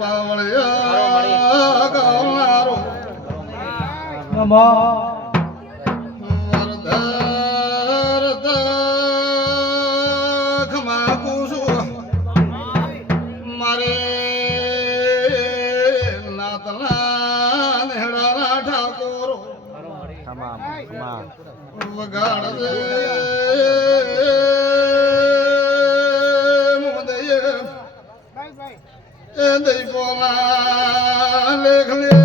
પાવળિયા ગાવનારો વરદાર દખમાં કુસું મારે નાતના નેહડાના ઠાકોરો વગાડ દે મોદય એ દઈ બોલા લેખ લે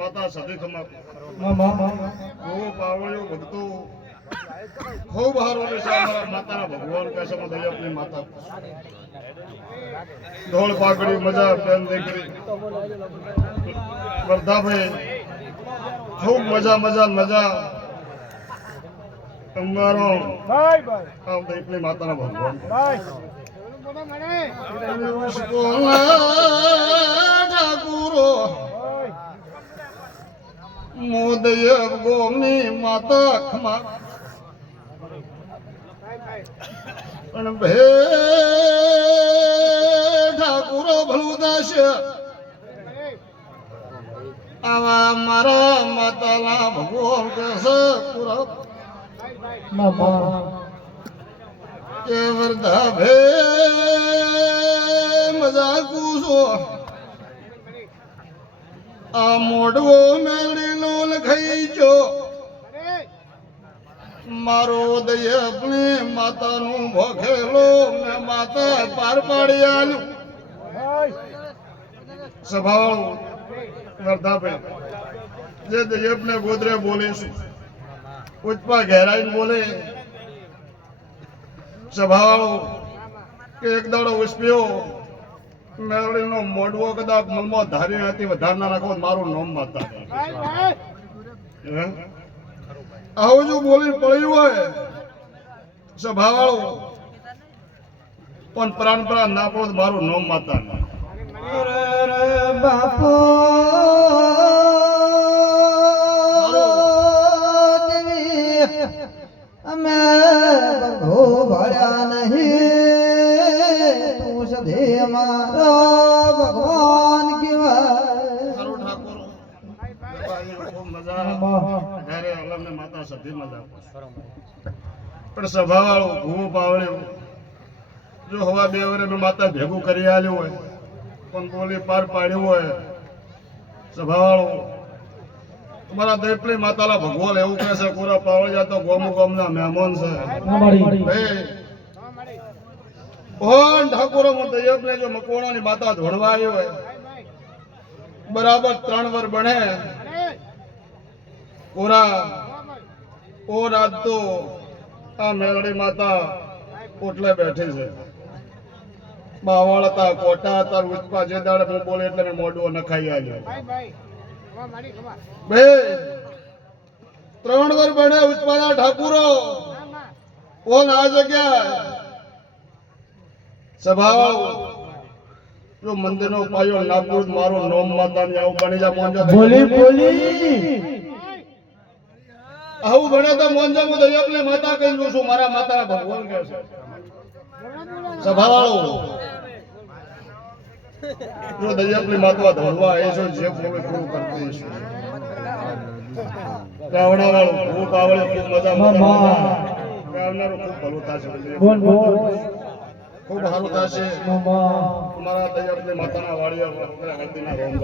માતા સદી ખમા પાવળિયો ભક્તો ખૂબ હારો છે અમારા માતાના ભગવાન કહેશે દયા આપણી માતા ઢોળ પાઘડી મજા બેન દીકરી વર્ધાભાઈ ખૂબ મજા તમારો આમ આપણી માતાના ભગવાન ઠાકુરો મોદય ગોમની માતા ખમા પણ ભે ઠાકુરો ભલું દાસ આવા મારા માતાના ભગવાન કહેશે પૂરા કે વર્ધા ભે મજા કુસો આ મોઢવો મેળીનો લખાઈ જો મારો દય આપણી માતાનું ભોખેલો મેં માતા પાર પાડી આલ્યું સ્વભાવ વર્ધાભાઈ જે દયપને ગોદરે બોલીશું ઉચ્ચપા ઘેરાઈને બોલે સ્વભાવ કે એક દાડો ઉસ્પ્યો મેળીનો મોઢવો કદાચ મનમાં ધારી હતી વધારે ના રાખો મારું નામ માતા આવું જો બોલી પડ્યું હોય સ્વભાવાળો પણ પ્રાણ ના પડો મારું નામ માતા બાપો અમે બહુ ભર્યા નહીં તું સધે મારો ભગવાન કહેવાય માતા સધી મજા પણ સ્વભાવાળો ભૂ પાવળ્યો જો હવા બે વરે માતા ભેગું કરી આલ્યું હોય પણ બોલી પાર પાડ્યું હોય સ્વભાવાળો તમારા દેપલી માતાલા ભગવાન એવું કહે છે પૂરા પાવળિયા તો ગોમના મહેમાન છે ઓન ઠાકોરો દયપને જો મકોણાની માતા ધોણવા આવી હોય બરાબર 3 વર બને પૂરા ઓ રાત તો આ મેલડી માતા ઓટલે બેઠી છે બાવળ હતા કોટા હતા ઉચપા જે દાડે હું બોલે એટલે મેં મોઢું નખાઈ આવ્યો બે 3 વર બને ઉચપાના ઠાકુરો ઓન આ જગ્યા સ્વભાવ જો મંદિરનો પાયો નાપુર મારો નોમ માતાની આવું બની જા મોંજો બોલી આવું બને તો મોંજો હું દયપને માતા કહી દઉં છું મારા માતાના ભગવાન કહે છે સ્વભાવાળો જો દયપની માતા ધોળવા એ છો જે બોલે પૂરું કરતી છે ગાવડાવાળો ખૂબ આવડે ખૂબ મજા ગાવનારો ખૂબ ભલું થશે ખૂબ સારું થશે મારા દયપની માતાના વાડિયા હલ્દીના રોમ